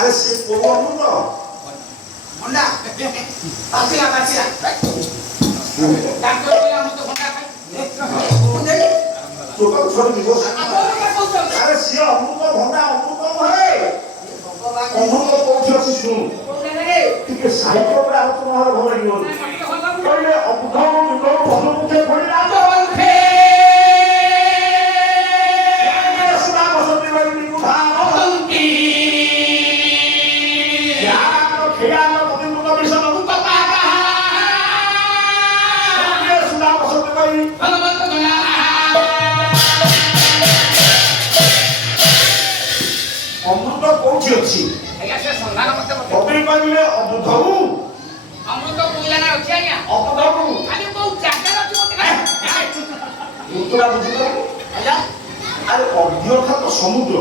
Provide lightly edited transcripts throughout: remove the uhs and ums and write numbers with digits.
আরে সে কোন অমৃত ভন্ডা পাছিলা পাছিলা ডাক্তার বলে অমৃত ভন্ডা খাই তোকে ছড়ি দিব আরে সে অমৃত ভন্ডা অমৃত নহে অমৃত কোথায় আছে শুন ଟିକେ ସାହିତ୍ୟ ଉପରେ ଆଲୋଚନା ହେଲେ ଭଲ ଲାଗିବନି କହିଲେ ଅବୁଧ ଭଲମୁଖେ ପଡ଼ି ରାଜ ବଂଶେ ସୁନା ବସତି ବଳି ମୁଧାବନ୍ତୀ ଜ୍ଞାନ ଖେୟାନ ପତିମୁଖ ବିଷମ ମୁକ୍ତ ପାହା ସୁନା ବସତି ବଳି ଭଗବନ୍ତ ଗଣା ଅମୃତ କୋଉଠି ଅଛି କବି କହିଲେ ଅବୁଧକୁ ଅମୃତ କୋଇଲା ନା ଅଛି ଆଜ୍ଞା ଅବୁଧକୁ ଖାଲି କୋଉ ଜାଗାରେ ଅଛି ମତେ ଉତ୍ତରା ବୁଝିପାରିବୁ ଆରେ ଅର୍ଘ୍ୟ ଅର୍ଥାତ ସମୁଦ୍ର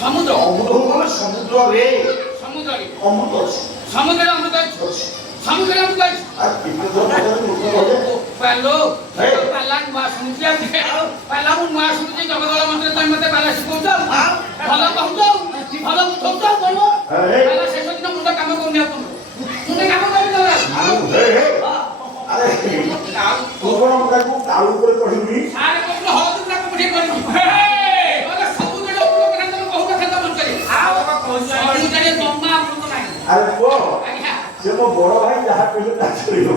ସମୁଦ୍ର ଅବୁଧକୁ ମାନେ ସମୁଦ୍ରରେ ସମୁଦ୍ରରେ ଅମୃତ ଅଛି ସମୁଦ୍ରରେ ଅମୃତ ଅଛି ସମୁଦ୍ରରେ ଅମୃତ ଅଛି আর পিপে তো বলে পালো পালা নয়া শুনছি পালা মু নয়া শুনছি জগদল মন্ত্রে তুমি মতে পালা শিখাউছ ভালো কহুছ ভালো বুঝাউছ বলো পালা শেষ দিন মুন্ড কাম করনি আপন মুন্ড কাম করি দাও হে হে আরে তু কোন কাকু তালু করে কহিবি আরে কোন হল না কোঠি করি হে ওরে সমুদ্রের উপর কথা তুমি কহু কথা মন করি আও কহু সমুদ্রে জম্মা অমৃত নাই আরে কো আজ্ঞা সে মো বড় ভাই যাহা কইলে তা করিব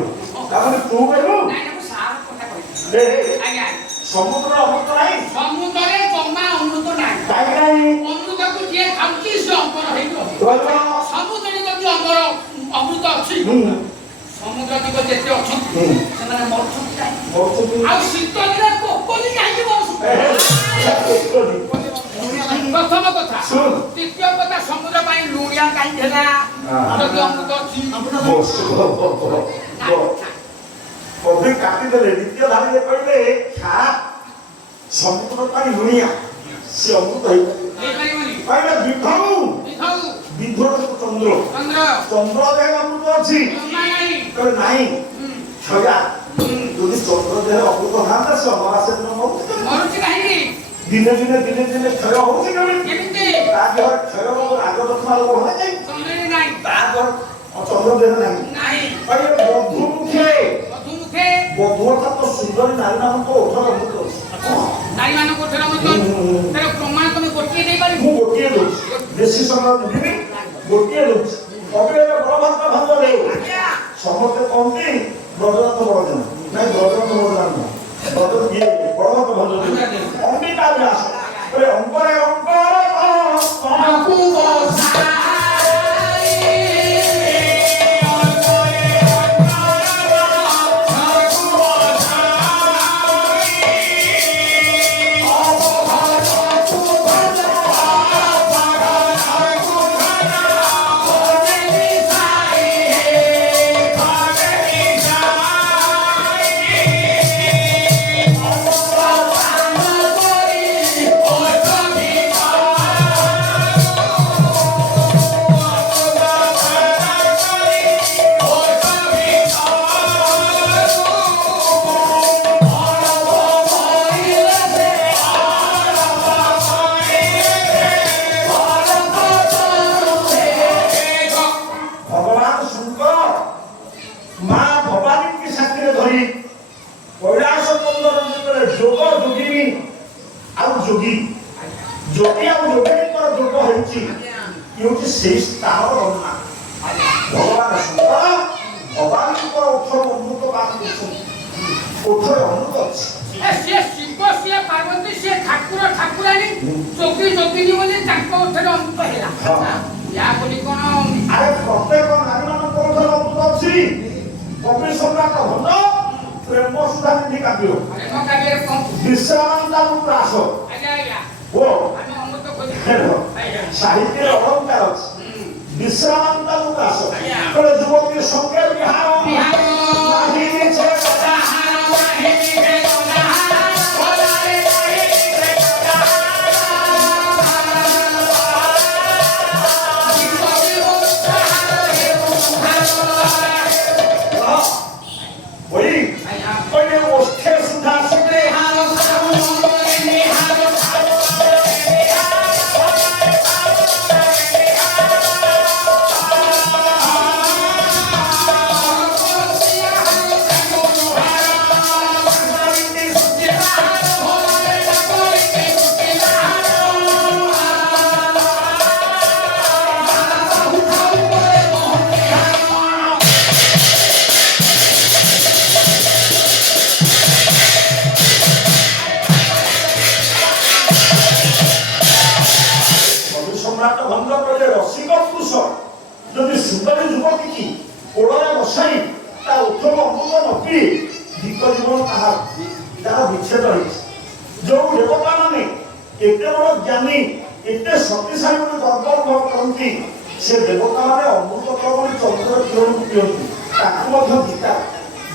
তাহলে তু কইবু নাই না সার কথা কই হে হে আজ্ঞা সমুদ্র অমৃত নাই সমুদ্রে জম্মা অমৃত নাই তাই নাই অমৃতକୁ ଯିଏ ଖାଉଛି ସେ ଅମର ହେଇଯିବ বলো ସମୁଦ୍ରରେ ଯଦି ଅମର ଅମୃତ ଅଛି ସମୁଦ୍ର ଜୀବ ଯେତେ ଅଛନ୍ତି ସେମାନେ ମରୁଛନ୍ତି କାହିଁକି? বলছি ଆଉ ଶୀତ ଦିନେ କୋକୋଲି କାହିଁକି ମରୁଛନ୍ତି? ପ୍ରଥମ କଥା ଶୁଣ। ଦ୍ୱିତୀୟ କଥା ସମୁଦ୍ର ପାଇଁ ଲୁଣିଆ କାହିଁକି ହେଲା ଯଦି ଅମୃତ ଅଛି কবি কাটি দেলে দ্বিতীয় ধারিতে কইলে খা সমুদ্র পানি লুনিয়া সে অমৃত হই ହେଇପାରିବନି কইলে বিধু ବିଧଉ বিধুর চন্দ্র ଚନ୍ଦ୍ର চন্দ্র দেহে অমৃত ଅଛି ଜମା ନାହିଁ কইলে নাই ছয়া যদি চন্দ্র দেহে অমৃত থাকতে সে অমরা সে ମରୁଛି କାହିଁକି দিনে দিনে ক্ষয় হচ্ছে কেমন କେମିତି তারপর ক্ষয় হব আগ যত্ন আলো হলে যাই ଚନ୍ଦ୍ରରେ ନାହିଁ তারপর চন্দ্র দেহে নাই ନାହିଁ কইলে বধু মুখে ମଧୁମୁଖେ বধু অর্থাৎ তো সুন্দরী নারী ମାନଙ୍କ ওঠর অমৃত ଅଛି ନାରୀମାନଙ୍କ ଠାରୁ ମଧ୍ୟ ତାର ପ୍ରମାଣ ତମେ ଗୋଟିଏ ଦେଇପାରିବ ମୁଁ ଗୋଟିଏ ଦଉଛି ବେଶୀ ସମୟ ଦେବିନି ଗୋଟିଏ ଦଉଛି କବି ଏବେ ବଳଭଦ୍ର ଭଞ୍ଜ ଦେଉ ସମସ୍ତେ କହନ୍ତି ବ୍ରଜନାଥ ବଳଦେବ ନାଇଁ ବ୍ରଜନାଥ ବଳଦେବ ନୁହଁ ଇଏ ବଳଭଦ୍ର ଭଞ୍ଜ ଦେଉ ଅମ୍ବିକା ବ୍ୟାସ ଅଙ୍କରେ ଅଙ୍କର ତମକୁ সেই স্থানৰ বৰ্ণনা ভগৱান শংকৰ ভবানীকৰ ওঠৰ অমৃত পান কৰিছে ওঠৰ অমৃত আছে ସିଏ ଶିବ ସିଏ ପାର୍ବତୀ ସିଏ ଠାକୁର ଠାକୁରାଣୀ ଯୋଗୀ ଯୋଗିନୀ ବୋଲି ତାଙ୍କ ଓଠରେ ଅମୃତ ହେଲା ୟା ବୋଲି କଣ ଆରେ ପ୍ରତ୍ୟେକ ନାରୀମାନଙ୍କ ଓଠରେ ଅମୃତ ଅଛି କବି ସମ୍ରାଟ ଭଞ୍ଜ ପ୍ରେମ ସୁଧାନିଧି କାବ୍ୟ ପ୍ରେମ କାବ୍ୟରେ କଣ ବିଶ୍ରାମାନନ୍ଦାରୁ ପ୍ରାସ ଆଜ୍ଞା ଆଜ୍ଞା ଓ ଆମେ ଅମୃତ ଖୋଜି ସାହିତ୍ୟରେ ଅଳଙ୍କାର ଅଛି ବିଶ୍ରାମାନନ୍ଦାରୁ ପ୍ରାସ କହିଲେ ଯୁବତୀ ସଙ୍ଗେ ବିହାର କାହାର ଯାହାର ବିଚ୍ଛେଦ ହେଇଛି ଯୋଉ ଦେବତା ମାନେ ଏତେ ବଡ଼ ଜ୍ଞାନୀ ଏତେ ଶକ୍ତିଶାଳୀ ବୋଲି ଗର୍ବ ଅନୁଭବ କରନ୍ତି ସେ ଦେବତା ମାନେ ଅମୃତ ବୋଲି ଚନ୍ଦ୍ର କିରଣକୁ ପିଅନ୍ତି ତାକୁ ମଧ୍ୟ ଗୀତା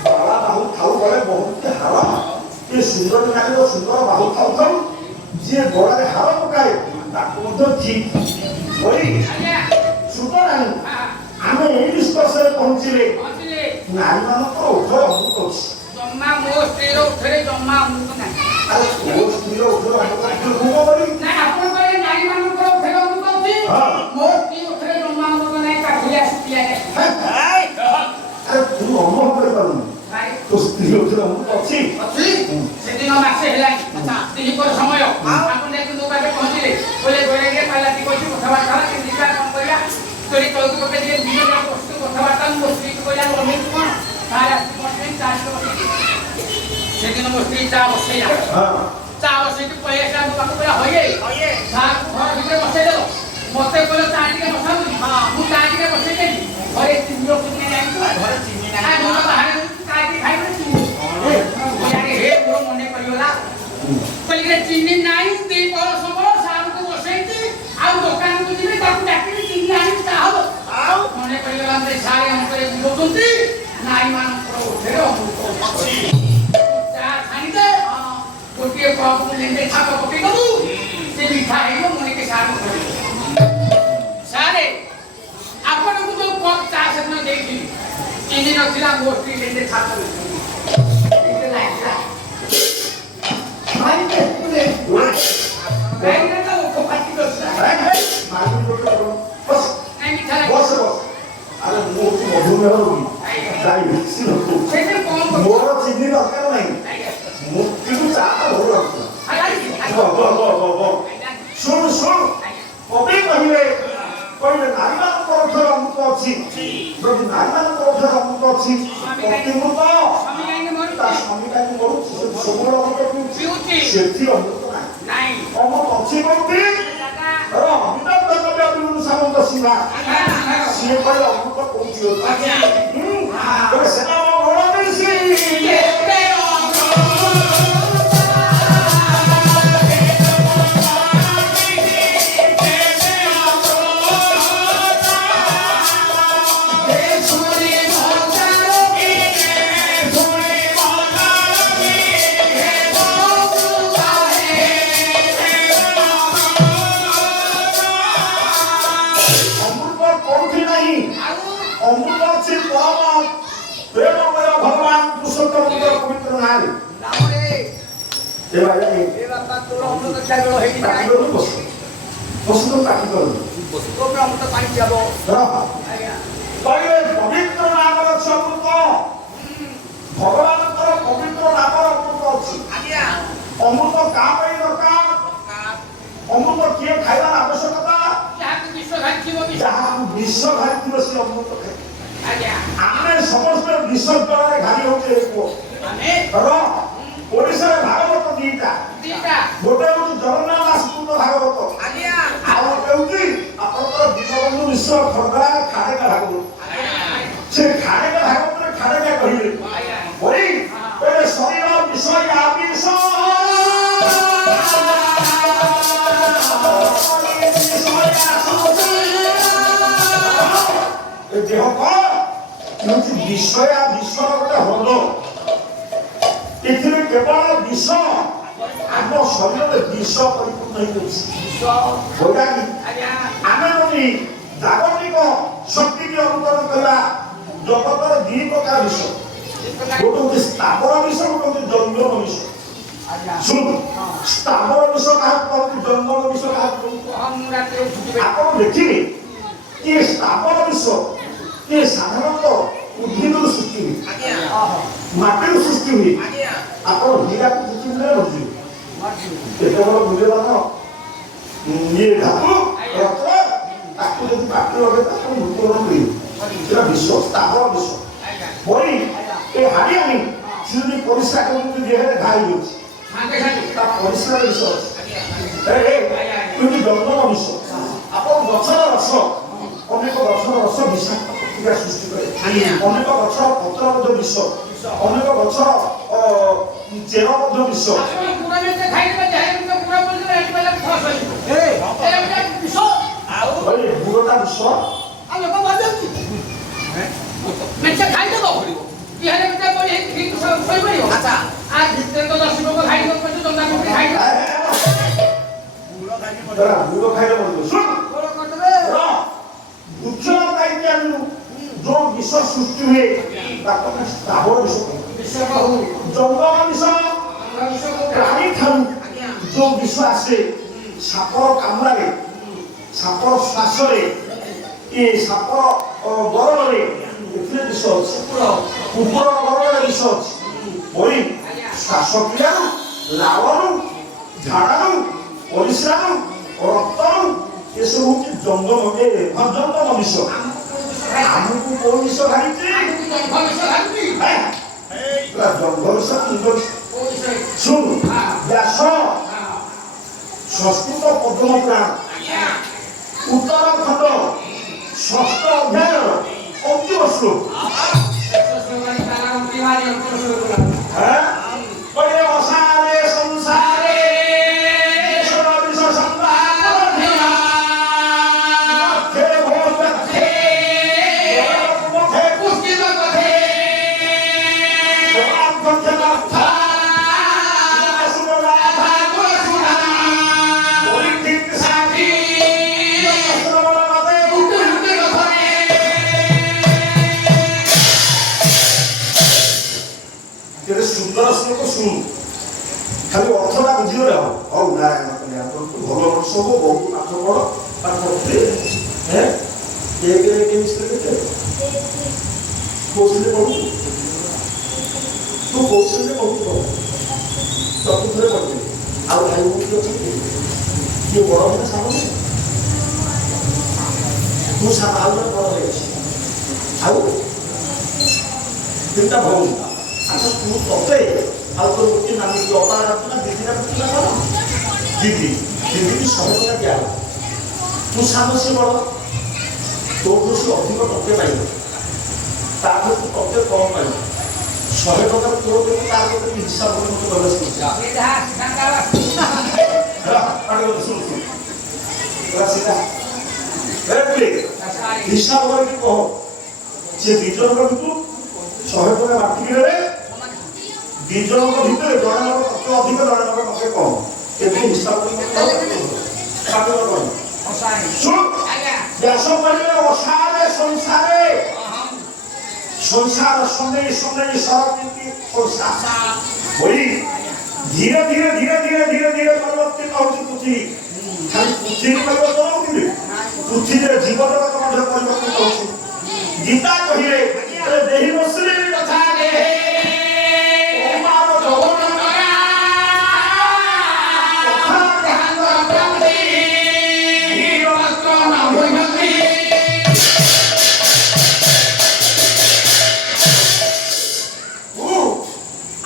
ବାଳା ବାହୁ ଥାଉ ଗଲେ ବହୁତ ହାର ଏ ସୁନ୍ଦର ନାରୀର ସୁନ୍ଦର ବାହୁ ଥାଉ ଥାଉ ଯିଏ ଗଳାରେ ହାର ପକାଏ ତାକୁ ମଧ୍ୟ ଠିକ କରି ସୁତରାଂ ଆମେ ଏଇ ନିଷ୍କର୍ଷରେ ପହଞ୍ଚିଲେ ନାରୀମାନଙ୍କର ଉଠରେ ଅମୃତ ଅଛି ଜମା ମୋ ସ୍ତ୍ରୀର ଉଠରେ ଜମା ଅମୃତ ନାହିଁ ଆରେ ମୋ ସ୍ତ୍ରୀର ଉଠରେ ଅମୃତ ଭୋଗ କରି ନାଇଁ ଆପଣ କହିଲେ ନାରୀମାନଙ୍କର ଉଠରେ ଅମୃତ ଅଛି ମୋ ସ୍ତ୍ରୀ ଉଠରେ ଜମା ଅମୃତ ନାହିଁ କାଠିଆ ଶୁଖିଲା ଆରେ ତୁ ଅନୁଭବ କରିପାରୁନି ତୋ ସ୍ତ୍ରୀ ଉଠରେ ଅମୃତ ଅଛି ସେଦିନ ମାସେ ହେଲାଣି ଦିନପର ସମୟ ଆପଣ ଯାଇକି ମୋ ପାଖରେ ପହଞ୍ଚିଲେ କହିଲେ ଗୋଳେଇଲେ ପାଲାଟି କରୁଛି କଥାବାର୍ତ୍ତା ହେଲା କେମିତି କ'ଣ କରିବା ତୋରି ତଳକୁ ପକେଇ ଟିକେ ଦିନ ଯାକ ବସିଛୁ କଥାବାର୍ତ୍ତା ମୋ ସ୍ତ୍ରୀକୁ କହିଲା ରମେଶ କ'ଣ ତାର ଆସି ପହଞ୍ଚିଲେ ଚା ସେଦିନ ମୋ ସ୍ତ୍ରୀ ଚା ବସେଇଲା ଚା ବସେଇକି ପଳେଇ ଆସିଲା ମୋ ପାଖକୁ କହିଲା ହଇଏ ଚାକୁ ଘର ଭିତରେ ବସେଇ ଦେବ ମତେ କହିଲ ଚା ଟିକେ ବସାଉନି ମୁଁ ଚା ଟିକେ ବସେଇ ଦେଲି ଘରେ ଚିନି ରଖୁଛି ଜାଣିଛୁ ଘରେ ଚିନି ନାହିଁ ବାହାରେ ଚା ଟିକେ ଖାଇବେ ଚିନି ମୋର ମନେ ପଡ଼ିଗଲା କହିଲେ ଚିନି ନାହିଁ ଦି ବଳ ସମୟ ସାରକୁ ବସେଇଛି ଆଉ ଦୋକାନକୁ ଯିବି ତାକୁ ଡାକିବି ଚିନି ଆଣିବି ଚା ହବ ଆଉ ମନେ ପଡ଼ିଗଲା ଯେ ସାରେ ଅଙ୍କରେ ବୁଲଉଛନ୍ତି ନାରୀମାନଙ୍କର ଉଠରେ ଅମୃତ ଅଛି ଚା ଛାଣିଦେ ଗୋଟିଏ କପକୁ ଲେଣ୍ଡେ ଛାପ ପକେଇ ଦବୁ ସେ ମିଠା ହେଇଯିବ ମୁଣିକି ସାରକୁ ପଡ଼ିବ ସାରେ ଆପଣଙ୍କୁ ଯୋଉ କପ୍ ଚା ସେଦିନ ଦେଇଥିଲି ଚିନି ନଥିଲା ମୋ ସ୍ତ୍ରୀ ଲେଣ୍ଡେ ଛାପ ମୋର ଚିନି ଦରକାର ନାହିଁ ମୁଁ କିନ୍ତୁ ଚାହା ଭଲ ଲାଗୁଥିଲା ଶୁଣୁ ଶୁଣୁ କବି କହିଲେ ନାରୀମାନଙ୍କର ଉଠରେ ଅମୃତ ଅଛି ଯଦି ନାରୀମାନଙ୍କର ଉଠରେ ଅମୃତ ଅଛି ଅତିମୃତ ତା ସ୍ୱାମୀ କାହିଁକି ମରୁଛି ସବୁବେଳେ ଅମୃତ ପିଉଛି ସେଠି ଅମୃତ ନାହିଁ ଅମୃତ ଅଛି କୋଉଠି ସାମନ୍ତ ସୀମା ସିଏ କହିଲେ ଅମୃତ କୋଉଠି ଅଛି ସେଟା ଘର ଦେଇଛି ଅମୃତ ଅଛି ପ୍ରେମମୟ ଭଗବାନ ପୁରୁଷୋତ୍ତମଙ୍କ ପବିତ୍ର ନାଁରେ କହିଲେ ପବିତ୍ର ନାମର ଅଛି ଅମୃତ ଭଗବାନଙ୍କର ପବିତ୍ର ନାମର ଅମୃତ ଅଛି ଅମୃତ କାହା ପାଇଁ ଦରକାର ଅମୃତ କିଏ ଖାଇବାର ଆବଶ୍ୟକତା ଯାହାକୁ ବିଷ ଘାରିଥିବ ସେ ଅମୃତ ଖାଇ ଆମେ ସମସ୍ତେ ବିଷ ଜଳରେ ଘାରି ହଉଛେ ଓଡ଼ିଶାରେ ଭାଗବତ ଦିଟା ଗୋଟେ ହଉଛି ଜଗନ୍ନାଥ ଦାସପୁର ଭାଗବତ ଆଉ ଗୋଟେ ହଉଛି ଆପଣଙ୍କର ଦୀନବନ୍ଧୁ ମିଶ୍ର ଖୋର୍ଦ୍ଧା ଖାଡେକା ଭାଗବତ ସେ ଖାଡେକା ଭାଗବତରେ ଖାଡେକା କହିଲେ କହିଲେ ଶରୀର ବିଷୟ ଆମିଷ ଦେହ କଣ ବିଷୟ ବିଷର ଗୋଟେ ହ୍ରଦ ଏଥିରେ କେବଳ ବିଷ ଆମ ଶରୀରରେ ବିଷ ପରିପୂର୍ଣ୍ଣ ହେଇଯାଉଛି ଆମେ ଯଦି ଜାଗତିକ ଶକ୍ତିକି ଅନୁକରଣ କରିବା ଜଗତର ଦି ପ୍ରକାର ବିଷ ଗୋଟେ ହଉଛି ସ୍ଥାବର ବିଷ ଗୋଟେ ହଉଛି ଜଙ୍ଗମ ବିଷ ଶୁଣନ୍ତୁ ସ୍ଥାବର ବିଷ କାହାକୁ କହନ୍ତି ଜଙ୍ଗମ ବିଷ କାହାକୁ ଆପଣ ଦେଖିବେ କି ସ୍ଥାବର ବିଷ ये साधारणतः उद्भिद सृष्टि हुई माटी सृष्टि हुई आप हीरा को सृष्टि बुझे केते बड़ मूल्यवान ये धातु रत्न ताकू जब पाटी लगे तो मृत्युवरण कर विश्व स्थावर विश्व बड़ी ये हारियानी सीधी परिश्रा करके देह घाई परिश्रा विश्व जंगल विश्व आप गचर रस अनेक गचर रस विषाक्त सृष्टि करे अनेक गचर पत्र विष ଅନେକ ଗଛର ଚେର ମଧ୍ୟ ବିଷ। ପୁରା ଯେତେ ଖାଇଦେବେ ଯାହା ପୁରା ବୋଲିଲେ ଏଠି ବେଲା ଫସ ହେଇଯିବ। ଏ ବିଷ ଭାଇ ବୁଢ଼ଟା ବିଷ ଆଉ ଲୋକ ମରିଯାଉଛି। ମେଞ୍ଚେ ଖାଇଦେବ ଇହାରେ ଗୋଟେ ବଳି ହେଇକି ଶୋଇପଡ଼ିବ। ଆଚ୍ଛା ଆଉ ଭିତରେ ତ 10 ଲୋକ ଖାଇଦେବ ପଛେ ଜନ୍ଦା କୋଠି ଖାଇଦେବ। ବୁଢ଼ ଖାଇଲେ ମରିବ। ଶୁଣ ବୃକ୍ଷ କାହିଁକି ଆଣିଲୁ ଯୋଉ ବିଷ ସୃଷ୍ଟି ହୁଏ ତାକୁ ସ୍ଥାବର ବିଷ ଜଙ୍ଗଲ ବିଷ ପ୍ରାଣୀ ଠାରୁ ଯୋଉ ବିଷ ଆସେ ସାପର କାମୁଡ଼ାରେ ସାପର ଶ୍ୱାସରେ ଏ ସାପର ଗରମରେ ଏଥିରେ ବିଷ ଅଛି କୁକୁର ଗରମରେ ବିଷ ଅଛି ବଳି ଶ୍ୱାସକ୍ରିୟାରୁ ଲାଳରୁ ଝାଡ଼ାରୁ ପରିସ୍ରାରୁ ରକ୍ତରୁ ଏସବୁ ହଉଛି ଜଙ୍ଗମ ବିଷ। ଆମକୁ କୋଉ ବିଷ ଖାଇଛି ଜଙ୍ଗ ବିଷ ଶୁଣ ବ୍ୟାସ ସଂସ୍କୃତ ପଦ୍ମ ପୁରାଣ ଉତ୍ତରାଖଣ୍ଡ 6ଠ ଅଧ୍ୟାୟ 35 ଶ୍ଲୋକ ଅସାରେ ସଂସାରେ ସୁନ୍ଦର ଶ୍ଲୋକ ଶୁଣୁ ଖାଲି ଅର୍ଥଟା ବୁଝିଗଲେ ହବ। ହଉ ନାରାୟଣ ଭଲ ମଣିଷ ହବ ବହୁତ ପାଠ ପଢ ପାଠ ପଢୁଥିଲେ କୌଶଲ୍ୟ ପଢୁ ତୁ କୌଶଲ୍ୟ ପଢୁ ଚତୁର୍ଥରେ ପଢିବେ ଆଉ ଭାଇ ଭଉଣୀ ଅଛନ୍ତି କିଏ ବଡ ହେଲେ ସାନ ତୁ ସାନ ଆଉ ଜଣେ ବଡ ହେଇଛି ଆଉ 3ଟା ଭଉଣୀ। ଆଚ୍ଛା ତୁ ତତେ ଆଉ ତୋ ଗୋଟିଏ ନାନୀ କି ଅପା ଡାକୁଛୁ ନା ଦିଦି ଡାକୁଛୁ ନା କଣ? ଦିଦି ଦିଦିକି 100 ଟଙ୍କା ଦିଆହବ ତୁ ସାନ ସେ ବଡ଼ ତୋଠୁ ସେ ଅଧିକ ଟଙ୍କେ ପାଇବ ତାଠୁ ତୁ ଟଙ୍କେ କମ୍ ପାଇବ 100 ଟଙ୍କାରେ ତୋର ଦେବୁ ତାର ଗୋଟେ ହିସାବ କରି ମତେ ଗଲେ ହିସାବ କରିକି କହ ସେ 2 ଜଣଙ୍କ ଭିତରୁ 100 ଟଙ୍କା ବାଟିକି ଦେବେ 2 ଜଣଙ୍କ ଭିତରେ ଜଣେ ନବ ଟଙ୍କା ଅଧିକ ଜଣେ ନବ ଟଙ୍କା କମ୍ ଏବେ ହିସାବ ଶୁଣ ବ୍ୟାସ କହିଲେ ଅସାରେ ସଂସାରେ ସଂସାର ସନ୍ଦେଇ ସନ୍ଦେଇ ସରପତି ସଂସାର ବଳି ଧୀରେ ଧୀରେ ଧୀରେ ଧୀରେ ଧୀରେ ଧୀରେ ପରିବର୍ତ୍ତିତ ହେଉଛି ପୃଥିବୀ ଖାଲି ପୃଥିବୀ ପରିବର୍ତ୍ତନ ହଉଥିଲେ ପୃଥିବୀରେ ଜୀବଜଗତ ମଧ୍ୟ ପରିବର୍ତ୍ତିତ ହେଉଛି। ଗୀତା କହିଲେ ଦେହି ବସିଲେ କଥା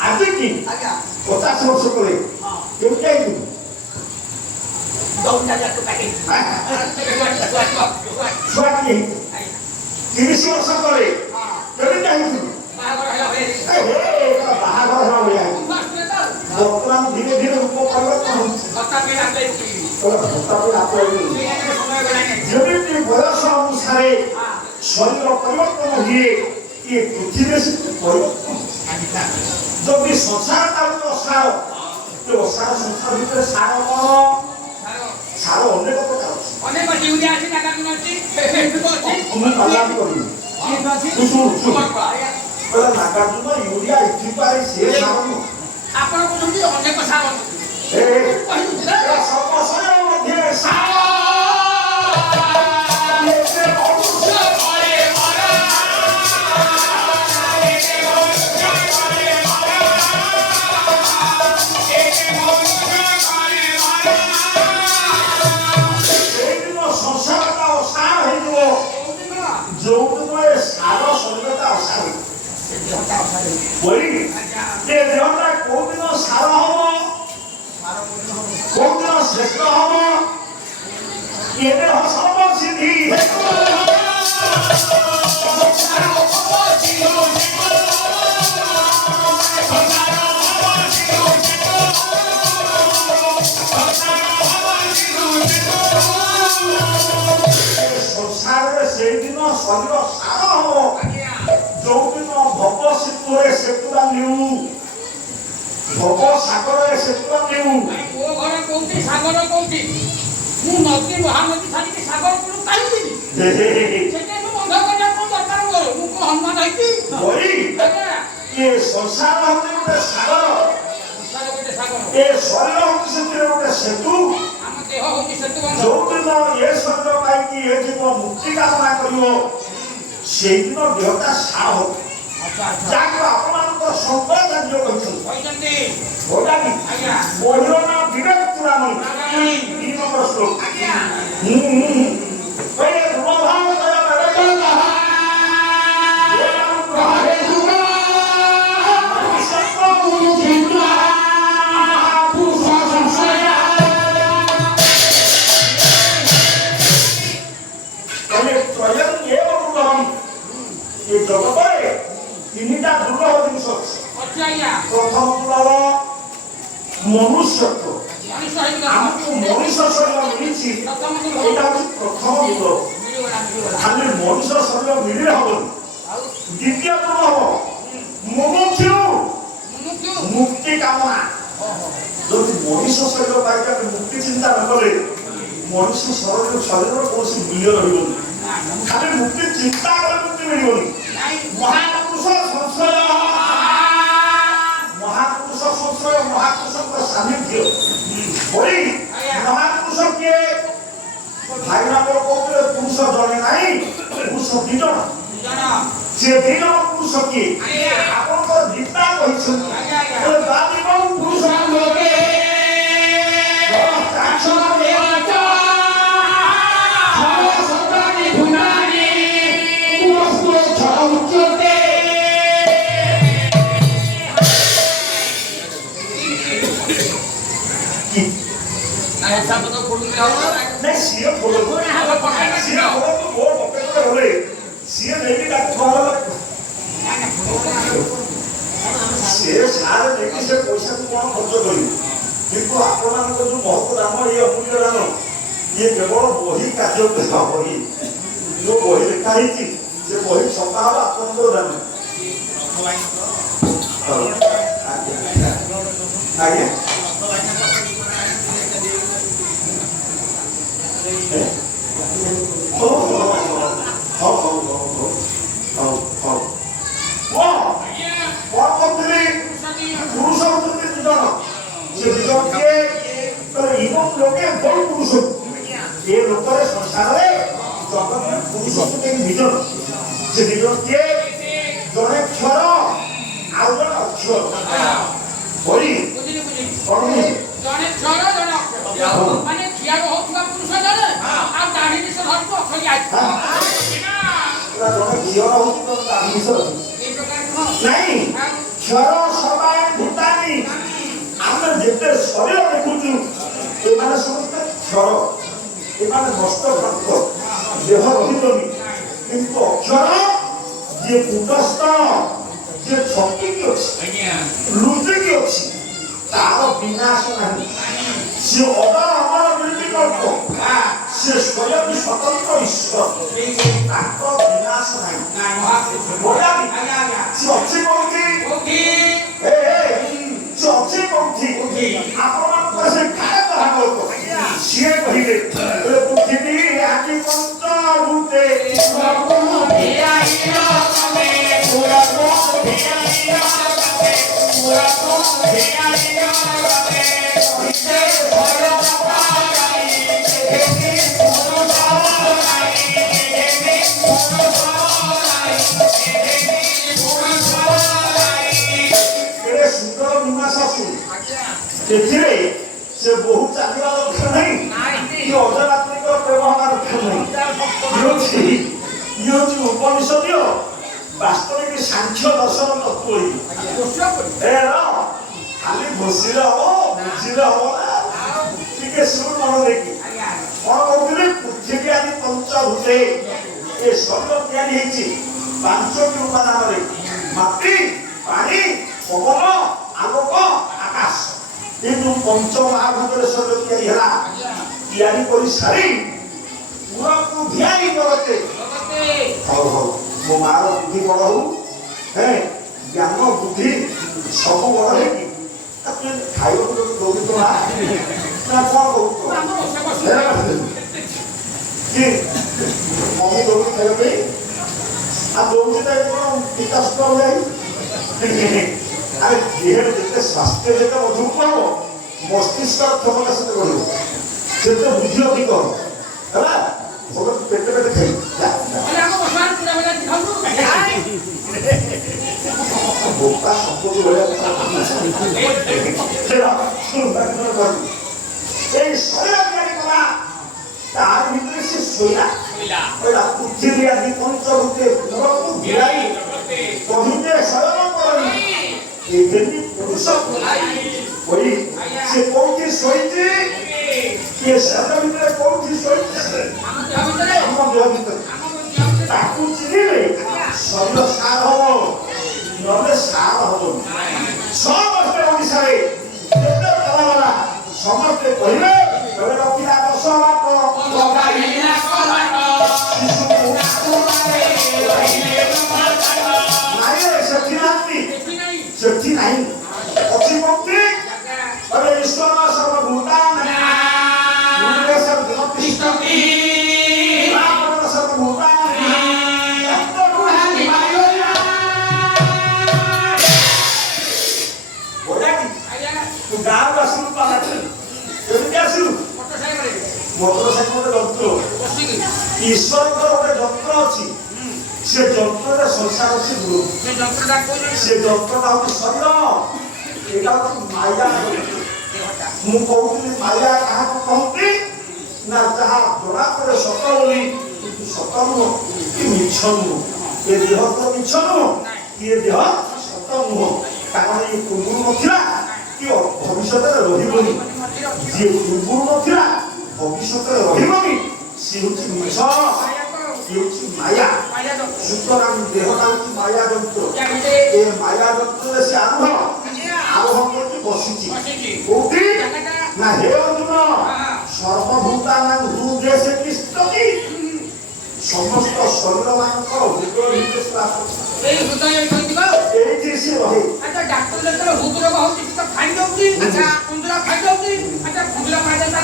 ଆଜି କି 50 ବର୍ଷ ପରେ କେମିତି ଆଇଥିଲୁ ଛୁଆ କିଏ 30 ବର୍ଷ ପରେ କେମିତି ଆଇଥିଲୁ ବାହାଘର ହେବା ଭଳିଆ ବର୍ତ୍ତମାନ ଧୀରେ ଧୀରେ ରୂପ ପରିବର୍ତ୍ତନ ହେଉଛି ଯେମିତି ବୟସ ଅନୁସାରେ ଶରୀର ପରିବର୍ତ୍ତନ ହୁଏ ଏ ପୃଥିବୀରେ ସେ ପରିବର୍ତ୍ତନ ଯଦି ସଂସାର ତାକୁ ଅସାର ଅସାର ସଂସାର ଭିତରେ ସାର କଣ ସାର ଅନେକ ପ୍ରକାର ଅଛି ଅନେକ ୟୁରିଆ ଅଛି ନାଗାର୍ଜୁନ ଅଛି ମୁଁ କଲ୍ୟାଣ କରିବି ନାଗାର୍ଜୁନ ୟୁରିଆ ଏଥିପାଇଁ ସେ ସାର ନୁହଁ ଆପଣ କହୁଛନ୍ତି ଅନେକ ସାର ମଧ୍ୟରେ ସାର ଯୋଉଦିନ ଏ ସାର ଶରୀରଟା ଅସାର ଦେହଟା କୋଉଦିନ ସାର ହବ କୋଉଦିନ ଶ୍ରେଷ୍ଠ ହବ ଏ ଦେହ ସର୍ବ ସିଦ୍ଧି ଶରୀର ସାର ହବ ଯୋଉଦିନ ଭବ ସେତୁରେ ସେତୁରା ନେଉ ଭବ ସାଗରରେ ସେତୁରା ନେଉ ମୋ ଘର କୋଉଠି ସାଗର କୋଉଠି ମୁଁ ନଦୀ ମହାନଦୀ ଛାଡ଼ିକି ସାଗର କୂଳ ପାଇବିନି ସେଟା ମୁଁ ବନ୍ଧ କରିବା କଣ ଦରକାର ମୋର ମୁଁ କଣ ହନୁମାନ ହେଇଛି ବହି ଆଜ୍ଞା ଏ ସଂସାର ହଉଛି ଗୋଟେ ସାଗର ଗୋଟେ ସାଗର ଏ ଶରୀର ହଉଛି ସେଥିରେ ଗୋଟେ ସେତୁ ଆମ ଦେହ ହଉଛି ସେତୁ ବନ୍ଧ ଯୋଉଦିନ ଏ ଶରୀର ପାଇକି ଏ ଜୀବ ମୁକ୍ତି କାମନା କରିବ ସେଇଦିନ ଦେହଟା ସାର ହବ ଯାହାକୁ ଆପଣମାନଙ୍କ ଶଙ୍କରାଚାର୍ଯ୍ୟ କହିଛନ୍ତି ଗୋଟାକି ବହିର ନା ବିବେକ ଚୂଡ଼ାମଣି 2 ନମ୍ବର ଶ୍ଲୋକ ଜଗତରେ ତିନିଟା ଦୁର୍ଲଭ ଜିନିଷ ଅଛି ପ୍ରଥମ ଦୁର୍ଲଭ ମନୁଷ୍ୟତ୍ଵ ଆମକୁ ମଣିଷ ଶରୀର ମିଳିଛି ଏଇଟା ହଉଛି ପ୍ରଥମ ଦୁର୍ଲଭ ଖାଲି ମଣିଷ ଶରୀର ମିଳିଲେ ହବନି ଦ୍ୱିତୀୟ ଦୁର୍ଲଭ ମୁମୁକ୍ଷୁ ମୁକ୍ତି କାମନା ଯଦି ମଣିଷ ଶରୀର ପାଇକି ଆମେ ମୁକ୍ତି ଚିନ୍ତା ନ କଲେ ମଣିଷ ଶରୀରର କୌଣସି ମୂଲ୍ୟ ରହିବନି ଖାଲି ମୁକ୍ତି ଚିନ୍ତା କଲେ ମୁକ୍ତି ମିଳିବନି ମହାପୁରୁଷ ସଂଶୟ ମହାପୁରୁଷଙ୍କ ସାନ୍ନିଧ୍ୟ ବଳି ମହାପୁରୁଷ କିଏ ଭାଇମାନଙ୍କର କହୁଥିଲେ ପୁରୁଷ ଜଣେ ନାହିଁ ପୁରୁଷ 2 ଜଣ ସେ 2 ଜଣ ପୁରୁଷ କିଏ ଆପଣଙ୍କର ଗୀତା କହିଛନ୍ତି ପୁରୁଷ ସିଏ ସାର ନେଇକି ସେ ପଇସାକୁ କଣ ଖର୍ଚ୍ଚ କରିବେ କିନ୍ତୁ ଆପଣମାନଙ୍କ ଯୋଉ ମହତ୍ଵ ଦାନ ଇଏ ଅମୂଲ୍ୟ ଦାନ ଇଏ କେବଳ ବହି କାର୍ଯ୍ୟ ବହି ଯୋଉ ବହି ଲେଖା ହେଇଛି ସେ ବହି ଛପା ହବ ଆପଣଙ୍କର ଦାନ ଆଜ୍ଞା ପୁରୁଷ ହଉଛନ୍ତି 2 ଜଣ ସେ 2 ଜଣ କିଏ ଲୋକେ ବହୁ ପୁରୁଷ ଏ ଲୋକରେ ସଂସାରରେ ଜଗତରେ ପୁରୁଷ ହଉଛନ୍ତି 2 ଜଣ ସେ 2 ଜଣ କିଏ ଜଣେ କ୍ଷର ଆଉ ଜଣେ ଅକ୍ଷର ବଳି କଣ ଜଣେ କ୍ଷର ଜଣେ ଅକ୍ଷର ମାନେ କ୍ଷର ହଉଥିବା ପୁରୁଷ ଜଣେ ଆଉ ଦାଢି ବିଷ ଧରିବ ଅକ୍ଷରି ଆଇଛି ଜଣେ କ୍ଷର ହଉଛି ତ ଦାଢି ବିଷ এই প্রকার ନାଇଁ କ୍ଷର ସବାୟ ଭୂତାନି ଆମେ ଯେତେ ଶରୀର ଦେଖୁଛୁ ଏମାନେ ସମସ୍ତେ କ୍ଷର ଏମାନେ ନଷ୍ଟପ୍ରାପ୍ତ ଦେହ ରହିବନି କିନ୍ତୁ ଅକ୍ଷର ଯିଏ କୁଟସ୍ଥ ଯିଏ ଛକିକି ଅଛି ଲୁଚିକି ଅଛି ତାର ବିନାଶ ନାହିଁ ସିଏ ଅମର ଅମର ନିର୍ବିକଳ୍ପ ସିଏ ସ୍ୱୟଂ ସ୍ୱତନ୍ତ୍ର ଈଶ୍ୱର ତାଙ୍କ ବିନାଶ ନାହିଁ ସିଏ ଅଛି କୋଉଠି ସିଏ ଅଛି କୋଉଠି ଆପଣଙ୍କର ସେ ଖାଦ୍ୟ ଭାଗବତ ସିଏ କହିଲେ ପୃଥିବୀ ଆଜି ପଞ୍ଚଭୂତେ ସେଥିରେ ସେ ବହୁ ଚାଲିବା ଦରକାର ନାହିଁ କି ଅଜରାତ୍ରିକ ପ୍ରେମ ହବା ଦରକାର ନାହିଁ ଇଏ ହଉଛି ଉପନିଷଦୀୟ ବାସ୍ତବିକ ସାଂଖ୍ୟ ଦର୍ଶନ ତତ୍ତ୍ୱ ଖାଲି ଘୋଷିଲେ ହବ ବୁଝିଲେ ହବ ନା ଟିକେ ଶୁଣ ମନ ଦେଇକି କଣ କହୁଥିଲେ ପୃଥିବୀ ଆଜି ପଞ୍ଚଭୂତେ ଏ ଶରୀର ତିଆରି ହେଇଛି 5ଟି ଉପାଦାନରେ ମାଟି ପାଣି ପବନ ଆଲୋକ ଆକାଶ ଏ ଯୋଉ ପଞ୍ଚମହାଭୂତରେ ଶରୀର ତିଆରି ହେଲା ତିଆରି କରି ସାରି ପୁରାକୁ ଭିଆଇ ଜଗତେ ହଉ ହଉ ମୋ ମାର ବୁଦ୍ଧି ବଡ଼ ହଉ ଜ୍ଞାନ ବୁଦ୍ଧି ସବୁ ବଡ଼ ହେଇକି ତାକୁ ଖାଇବାକୁ ଦଉଛୁ ତ ନା କଣ କହୁଛୁ କି ମମି ଦଉଛୁ ଖାଇବା ପାଇଁ ଆଉ ଦଉଛି ତ କଣ ବିକାଶ ଯାଇ ଆରେ ଦେହରେ ଯେତେ ସ୍ୱାସ୍ଥ୍ୟ ଯେତେ ମଜବୁତ ହବ ମସ୍ତିଷ୍କର କ୍ଷମତା ସେତେ ବଢ଼ିବ ସେତେ ବୁଦ୍ଧି ଅଧିକ ହେଲା ଭଲ ପେଟେ ପେଟେ ଖାଇ ବୋପା ସମ୍ପତ୍ତି ଭଳିଆ ଏଇ ଶରୀର ତିଆରି କଲା ତାର ଭିତରେ ସେ ଶୋଇଲା କହିଲା ପୃଥିବୀ ଆଦି ପଞ୍ଚଭୂତେ ପୁରକୁ ଘେରାଇ କହିଲେ ଶୟନ କରନି ଏମିତି ପୁରୁଷ କହି ସେ କୋଉଠି ଶୋଇଛି କିଏ ଶରୀର ଭିତରେ କୋଉଠି ଶୋଇଛି ଆମ ଦେହ ଭିତରେ ତାକୁ ଚିହ୍ନିଲେ ଶରୀର ସାର ହବ ନହେଲେ ସାର ହବନି ସମସ୍ତେ ଓଡ଼ିଶାରେ ଯେତେ କଳାଗଲା ସମସ୍ତେ କହିଲେ ରଖିଲା 10 ବାଟ ସେଠି ନାହିଁ ଅଛି ପକ୍ତି ଈଶ୍ୱର ସର୍ବଭୂତା ସର୍ବଭୂତା ତୁ ଗାଁକୁ ଆସିଲୁ କେମିତି ଆସିଲୁ ମୋଟର ସାଇକେଲ ଯନ୍ତ୍ର ଈଶ୍ୱରଙ୍କର ଗୋଟେ ଯନ୍ତ୍ର ଅଛି ସେ ଯନ୍ତ୍ରରେ ସଂସାର ଅଛି ସେ ଯନ୍ତ୍ରଟା ହଉଛି ଶରୀର ଏଇଟା ହଉଛି ମାୟା ମୁଁ କହୁଥିଲି ମାୟା କାହାକୁ କହନ୍ତି ନା ଯାହା ଜଣା ପଡେ ସତ ବୋଲି କିନ୍ତୁ ସତ ନୁହଁ କି ମିଛ ନୁହଁ ଏ ଦେହ ତ ମିଛ ନୁହଁ କି ଏ ଦେହ ସତ ନୁହଁ କାରଣ ଇଏ ପୂର୍ବରୁ ନଥିଲା କି ଭବିଷ୍ୟତରେ ରହିବନି ଯିଏ ପୂର୍ବରୁ ନଥିଲା ଭବିଷ୍ୟତରେ ରହିବନି ସିଏ ହଉଛି ମିଛ ସିଏ ହଉଛି ମାୟା ସୁତରାଂ ଦେହଟା ହଉଛି ମାୟା ଯନ୍ତ୍ର ଏ ମାୟା ଯନ୍ତ୍ରରେ ସେ ଆରମ୍ଭ କରିକି ବସିଛି କୋଉଠି ନା ହେ ଅର୍ଜୁନ ସର୍ବଭୂତାନାଂ ହୃଦେ ସେ ତିଷ୍ଠତି ସମସ୍ତ ଶରୀର ମାନଙ୍କର ହୃଦୟ ଭିତରେ ଏଇଠି ସେ ରହେ ଡାକ୍ତର ଯେତେବେଳେ ହୃଦ ରୋଗ ହଉଛି ତ ଖାଇଯାଉଛି କୁନ୍ଦୁରା ଖାଇଯାଉଛି କୁନ୍ଦୁରା ଖାଇଯାଉଛି ତା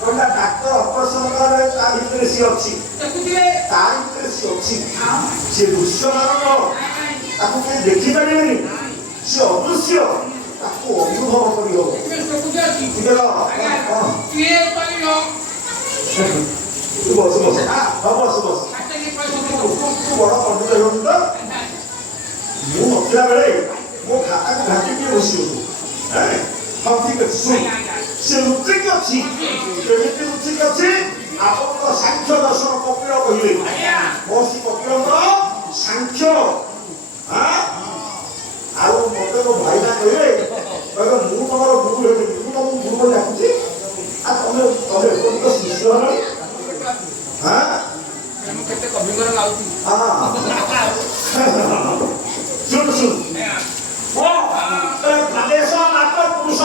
ଘର ଡାକ୍ତର ଅପରେସନ କଲା ତା ଭିତରେ ସିଏ ଅଛି ତା ଭିତରେ ସିଏ ଅଛି ସେ ଦୃଶ୍ୟମାନ ତାକୁ କେହି ଦେଖିପାରିବେନି ସେ ଅଦୃଶ୍ୟ ତାକୁ ଅନୁଭବ କରିବ ବସ ବସ ବସ ବସ ବଡ ପଣ୍ଡିତ ହେଉଛୁ ତ ମୁଁ ନଥିଲା ବେଳେ ମୋ ଖାତାକୁ ଘାଟିକି ବସିବୁ ହଁ ଠିକ ଅଛି ଶୁଣ ସେ ଲୁଚିକି ଅଛି କେମିତି ଲୁଚିକି ଅଛି ଆପଣଙ୍କର ସାଂଖ୍ୟ ଦର୍ଶନ କପିଳ କହିଲେ ମହର୍ଷି କପିଳଙ୍କର ସାଂଖ୍ୟ ଆଉ ମତେ ମୋ ଭାଇନା କହିଲେ ମୁଁ ତମର ଗୁରୁ ହେବି ମୁଁ ତମକୁ ଗୁରୁ ବୋଲି ଡାକୁଛି ଆଉ ତମେ ଏପର୍ଯ୍ୟନ୍ତ ଶିଷ୍ୟ ହେଲାଣି ଶୁଣ ଶୁଣ ପ୍ରଦେଶ ମାତ୍ର ପୁରୁଷ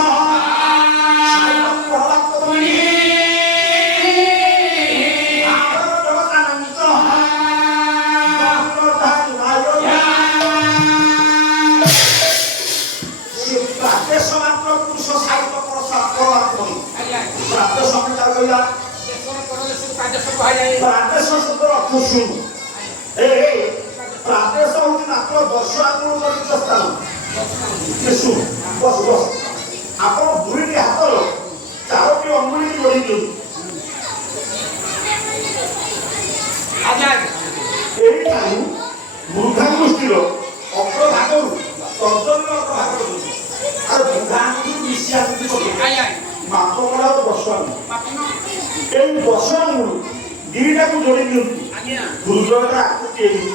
ପ୍ରାଦେଶ ହଉଛି ମାତ୍ର ବର୍ଷ ଆଗରୁ ଗଠିତ ସ୍ଥାନ ବସ ବସ ଆପଣ ଦୁଇଟି ହାତର 4ଟି ଅଙ୍ଗୁଳି ଯୋଡ଼ି ଦିଅନ୍ତୁ ଏଇଠାରୁ ବୃଦ୍ଧାଙ୍ଗୁଷ୍ଠୀର ଅଗ୍ରଭାଗରୁ ତର୍ଜନୀର ଅଗ୍ରଭାଗ ଆଉ ବୃଦ୍ଧାଙ୍ଗୁଷ୍ଠୀ ମିଶି ଆସୁଛି ମାପ ପଡା ବର୍ଷ ଏଇ ବର୍ଷ ଆଙ୍ଗୁଳି ଦିଟାକୁ ଯୋଡ଼ି ଦିଅନ୍ତୁ ହୃଦୟଟା ଆକୃତି ହେଇଛି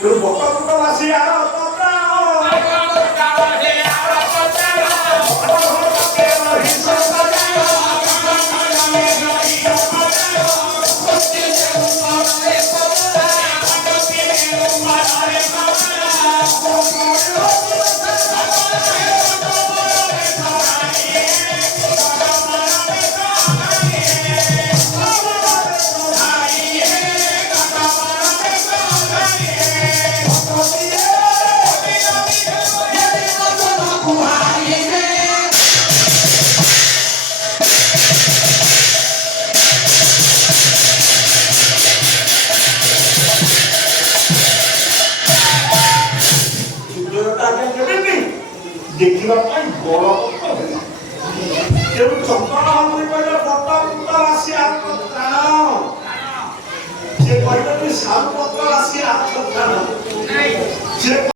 ତେଣୁ ବଟ ବଟ ବାସି ଆର ବଳପତ୍ର ହେଲା ତେଣୁ ଚନ୍ଦନ ମନ୍ତ୍ରୀ କହିଲେ ପଟ୍ଟପତ୍ର ରାଶି ଆତ୍ମତ୍ରାଣ ସେ କହିଲେ ସାରୁପତ୍ର ରାଶି ଆତ୍ମତ୍ରାଣ।